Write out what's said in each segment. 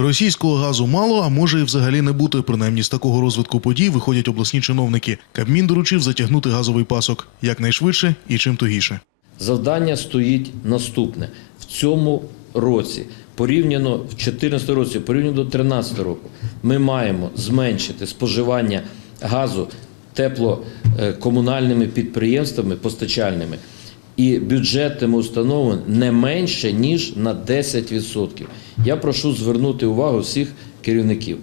Російського газу мало, а може і взагалі не бути. Принаймні з такого розвитку подій виходять обласні чиновники. Кабмін доручив затягнути газовий пасок якнайшвидше і чим тугіше. Завдання стоїть наступне в цьому році. Порівняно в 2014 році, порівняно до 2013 року, ми маємо зменшити споживання газу теплокомунальними підприємствами постачальними і бюджетними установами не менше ніж на 10%. Я прошу звернути увагу всіх керівників.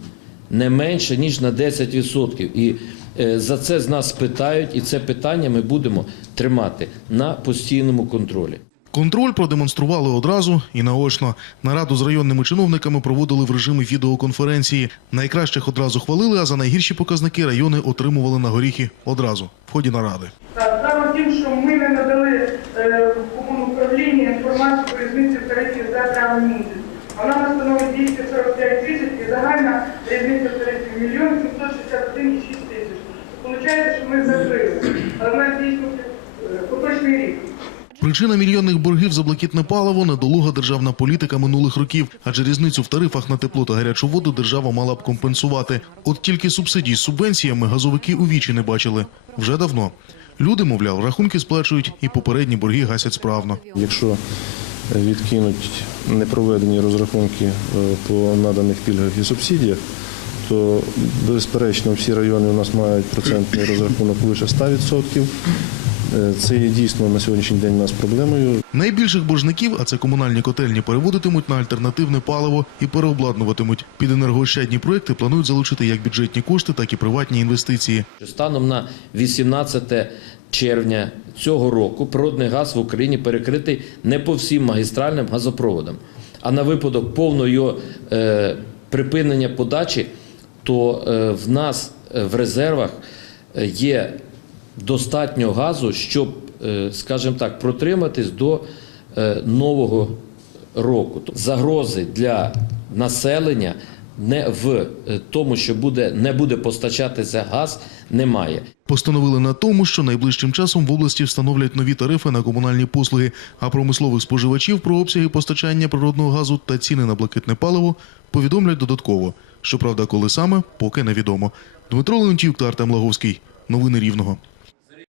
Не менше ніж на 10%. І е, за це з нас питають, і це питання ми будемо тримати на постійному контролі. Контроль продемонстрували одразу і наочно. Нараду з районними чиновниками проводили в режимі відеоконференції. Найкращих одразу хвалили, а за найгірші показники райони отримували на горіхи одразу в ході наради. Так, Справа в тім, що ми не надали е, комунуправління інформацію про різницю в тарифі за травень місяць. Вона становить 245 тисяч і загальна різниця в тарифі мільйон 761,6 тисяч. Получається, що ми закрили. Але в нас дійсно е, поточний рік. Причина мільйонних боргів за блакитне паливо недолуга державна політика минулих років, адже різницю в тарифах на тепло та гарячу воду держава мала б компенсувати. От тільки субсидій з субвенціями газовики у вічі не бачили вже давно. Люди, мовляв, рахунки сплачують і попередні борги гасять справно. Якщо відкинуть непроведені розрахунки е, по наданих пільгах і субсидіях, то безперечно всі райони у нас мають процентний розрахунок лише 100%. Е, Це є дійсно на сьогоднішній день у нас проблемою. Найбільших боржників, а це комунальні котельні, переводитимуть на альтернативне паливо і переобладнуватимуть. Під енергоощадні проекти планують залучити як бюджетні кошти, так і приватні інвестиції. Станом на 18 червня цього року природний газ в Україні перекритий не по всім магістральним газопроводам. А на випадок повного його е, припинення подачі, то е, в нас е, в резервах є достатньо газу, щоб, скажімо так, протриматись до нового року. Тобто Загрози для населення не в е, тому, що буде, не буде постачатися газ, немає. Постановили на тому, що найближчим часом в області встановлять нові тарифи на комунальні послуги, а промислових споживачів про обсяги постачання природного газу та ціни на блакитне паливо повідомлять додатково. Щоправда, коли саме, поки невідомо. Дмитро Леонтьюк та Артем Лаговський. Новини Рівного.